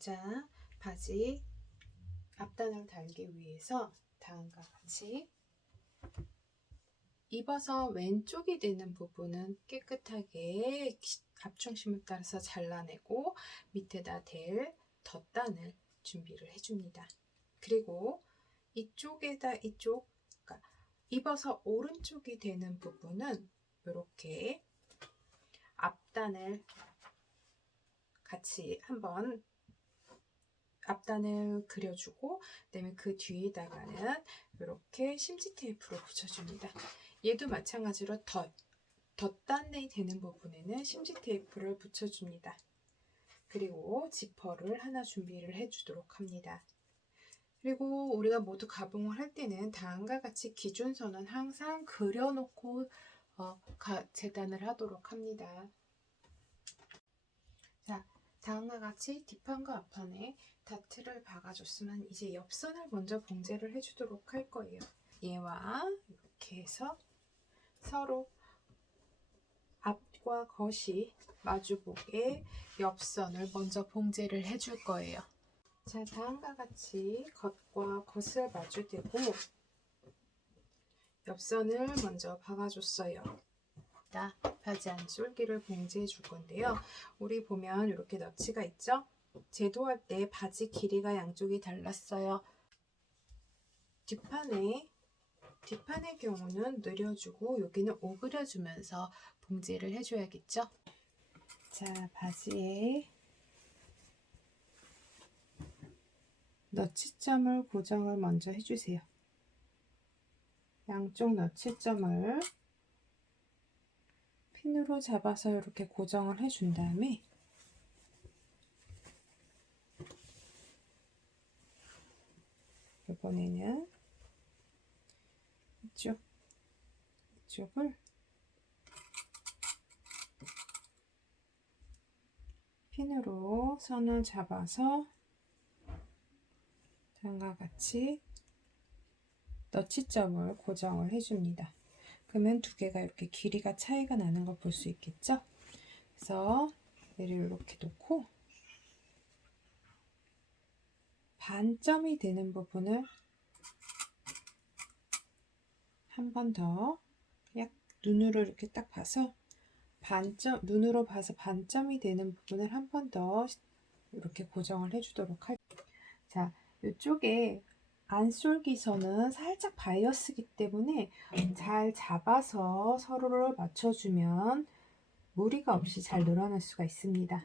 자, 바지 앞단을 달기 위해서 다음과 같이 입어서 왼쪽이 되는 부분은 깨끗하게 앞중심을 따라서 잘라내고 밑에다 댈 덧단을 준비를 해줍니다. 그리고 이쪽에다 그러니까 입어서 오른쪽이 되는 부분은 이렇게 앞단을 같이 한번 앞단을 그려주고 그다음에 그 뒤에다가는 이렇게 심지 테이프로 붙여줍니다. 얘도 마찬가지로 덧단이 되는 부분에는 심지 테이프를 붙여줍니다. 그리고 지퍼를 하나 준비를 해주도록 합니다. 그리고 우리가 모두 가봉을 할 때는 다음과 같이 기준선은 항상 그려놓고 재단을 하도록 합니다. 자, 다음과 같이 뒷판과 앞판에 다트를 박아줬으면 이제 옆선을 먼저 봉제를 해주도록 할 거예요. 얘와 이렇게 해서 서로 앞과 겉이 마주보게 옆선을 먼저 봉제를 해줄 거예요. 자, 다음과 같이 겉과 겉을 마주대고 옆선을 먼저 박아줬어요. 바지 안솔기를 봉제해 줄 건데요. 우리 보면 이렇게 너치가 있죠? 제도할 때 바지 길이가 양쪽이 달랐어요. 뒷판의 경우는 늘려주고 여기는 오그려주면서 봉제를 해줘야겠죠? 자, 바지에 너치점을 고정을 먼저 해주세요. 양쪽 너치점을 핀으로 잡아서 이렇게 고정을 해준 다음에 이번에는 이쪽을 핀으로 선을 잡아서 다음과 같이 너치점을 고정을 해줍니다. 그러면 두 개가 이렇게 길이가 차이가 나는 걸 볼 수 있겠죠? 그래서 얘를 이렇게 놓고 반점이 되는 부분을 한 번 더 눈으로 이렇게 딱 봐서 눈으로 봐서 반점이 되는 부분을 한 번 더 이렇게 고정을 해주도록 할게요. 자, 이쪽에 안솔기선은 살짝 바이어스기 때문에 잘 잡아서 서로를 맞춰주면 무리가 없이 잘 늘어날 수가 있습니다.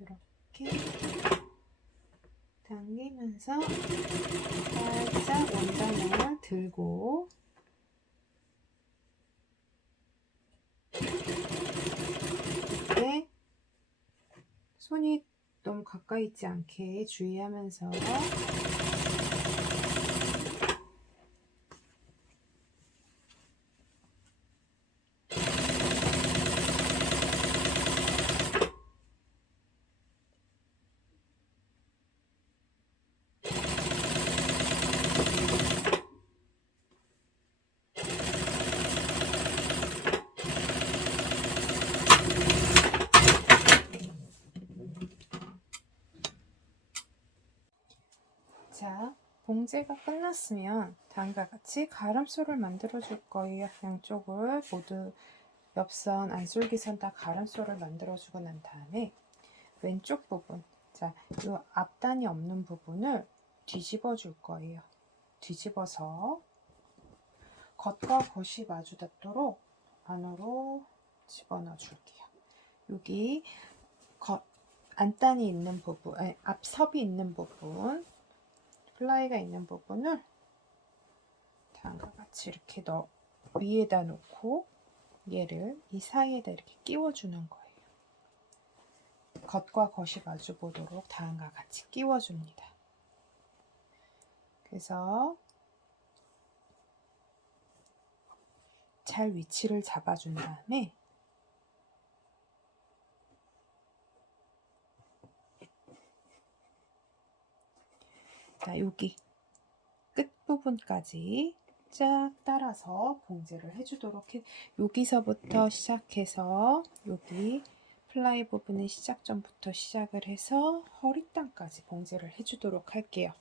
이렇게 당기면서 살짝 원단을 들고 이때 손이 너무 가까이 있지 않게 주의하면서 자, 봉제가 끝났으면 다음과 같이 가름소를 만들어 줄 거예요. 양쪽을 모두 옆선, 안솔기선 다 가름소를 만들어 주고 난 다음에 왼쪽 부분, 자, 이 앞단이 없는 부분을 뒤집어 줄 거예요. 뒤집어서 겉과 겉이 마주 닿도록 안으로 집어넣어 줄게요. 여기 안단이 있는 부분, 앞섭이 있는 부분, 플라이가 있는 부분을 다음과 같이 이렇게 위에다 놓고 얘를 이 사이에다 이렇게 끼워주는 거예요. 겉과 겉이 마주 보도록 다음과 같이 끼워줍니다. 그래서 잘 위치를 잡아준 다음에 자, 여기 끝부분까지 쫙 따라서 봉제를 해주도록 해. 여기서부터 시작해서 여기 플라이 부분의 시작점부터 시작을 해서 허리땅까지 봉제를 해주도록 할게요.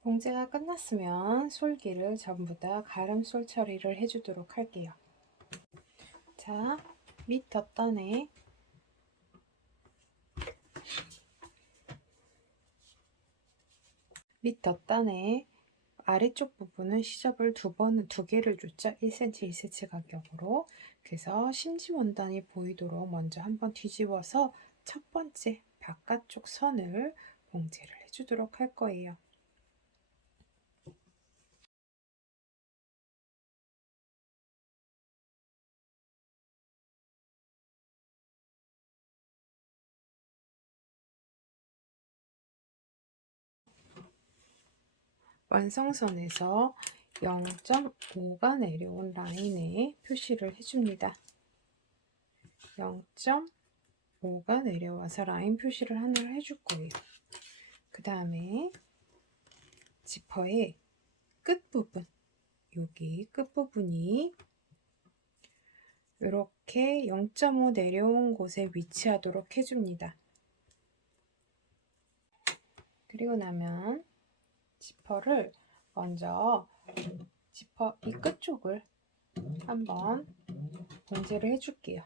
봉제가 끝났으면 솔기를 전부 다 가름솔 처리를 해주도록 할게요. 자, 밑 덧단에 아래쪽 부분은 시접을 두 개를 줬죠. 1cm, 1cm 간격으로. 그래서 심지 원단이 보이도록 먼저 한번 뒤집어서 첫 번째 바깥쪽 선을 봉제를 해주도록 할 거예요. 완성선에서 0.5가 내려온 라인에 표시를 해줍니다. 0.5가 내려와서 라인 표시를 하나를 해줄 거예요. 그 다음에 지퍼의 끝부분, 여기 끝부분이 이렇게 0.5 내려온 곳에 위치하도록 해줍니다. 그리고 나면 지퍼를 먼저 지퍼 이 끝쪽을 한번 봉제를 해줄게요.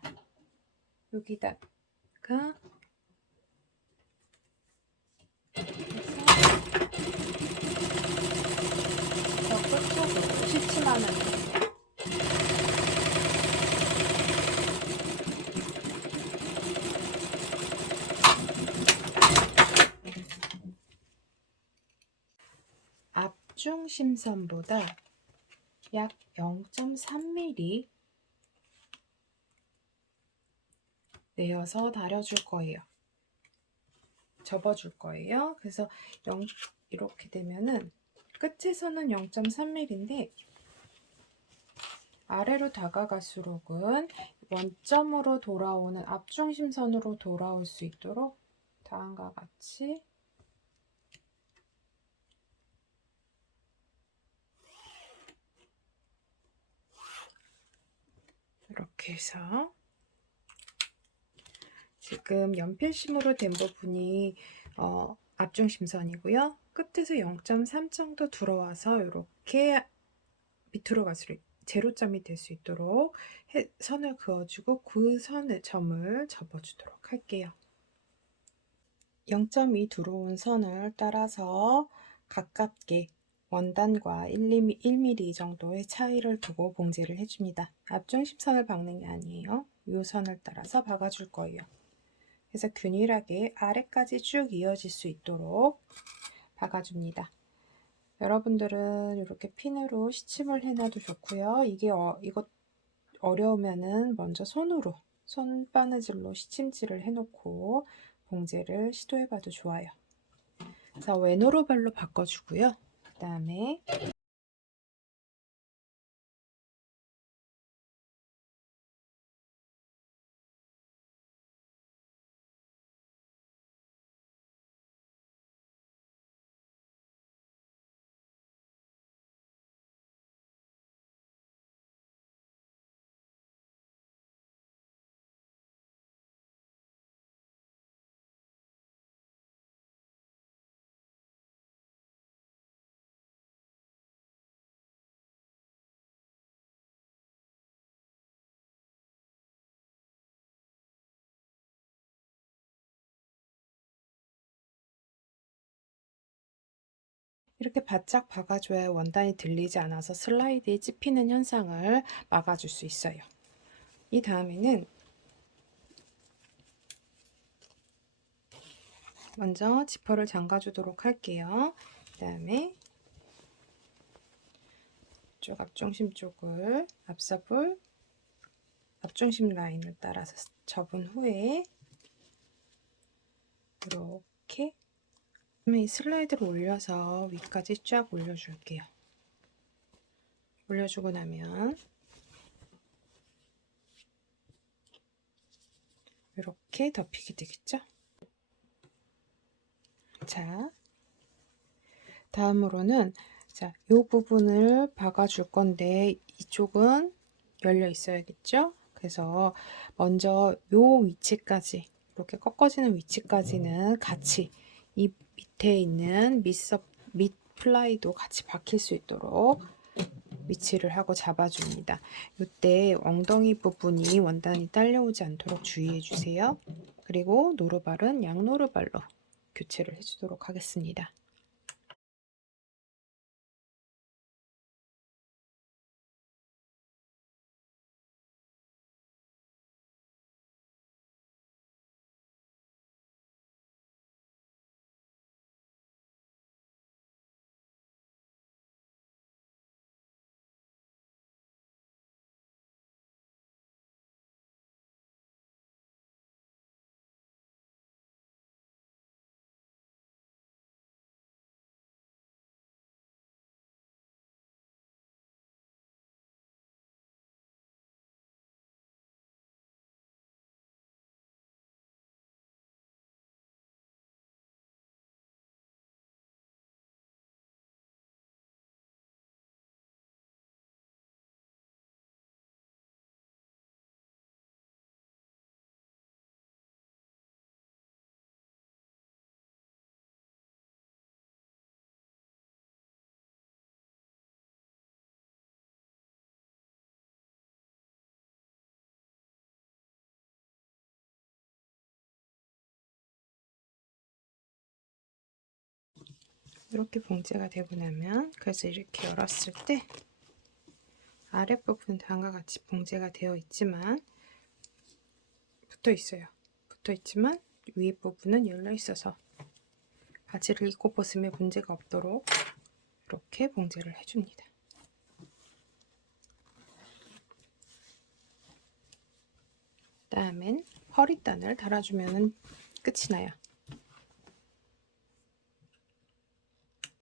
여기다가 저 끝쪽으로 시침하는 거예요. 앞중심선보다 약 0.3mm 내어서 다려줄 거예요. 접어줄 거예요. 그래서 이렇게 되면은 끝에서는 0.3mm인데 아래로 다가갈수록은 원점으로 돌아오는 앞중심선으로 돌아올 수 있도록 다음과 같이 이렇게 해서 지금 연필심으로 된 부분이 앞중심선이고요. 끝에서 0.3 정도 들어와서 이렇게 밑으로 갈수록 제로점이 될 수 있도록 선을 그어주고 그 선을 점을 접어주도록 할게요. 0.2 들어온 선을 따라서 가깝게 원단과 1mm 정도의 차이를 두고 봉제를 해줍니다. 앞중심선을 박는 게 아니에요. 이 선을 따라서 박아줄 거예요. 그래서 균일하게 아래까지 쭉 이어질 수 있도록 박아줍니다. 여러분들은 이렇게 핀으로 시침을 해놔도 좋고요. 이거 어려우면은 먼저 손바느질로 시침질을 해놓고 봉제를 시도해봐도 좋아요. 자, 왼으로 발로 바꿔주고요. 그 다음에 이렇게 바짝 박아줘야 원단이 들리지 않아서 슬라이드에 찝히는 현상을 막아줄 수 있어요. 이 다음에는 먼저 지퍼를 잠가주도록 할게요. 그 다음에 이쪽 앞중심 쪽을 앞중심 라인을 따라서 접은 후에 이렇게 이 슬라이드를 올려서 위까지 쫙 올려줄게요. 올려주고 나면 이렇게 덮이게 되겠죠? 자, 다음으로는 이 부분을 박아줄 건데 이쪽은 열려 있어야겠죠? 그래서 먼저 요 위치까지 이렇게 꺾어지는 위치까지는 같이 이 밑에 있는 밑 플라이도 같이 박힐 수 있도록 위치를 하고 잡아줍니다. 이때 엉덩이 부분이 원단이 딸려오지 않도록 주의해 주세요. 그리고 노루발은 양노루발로 교체를 해주도록 하겠습니다. 이렇게 봉제가 되고 나면 그래서 이렇게 열었을 때 아랫부분 다음과 같이 봉제가 되어 있지만 붙어 있지만 위에 부분은 열려 있어서 바지를 입고 벗으면 문제가 없도록 이렇게 봉제를 해줍니다. 다음엔 허리단을 달아주면 끝이 나요.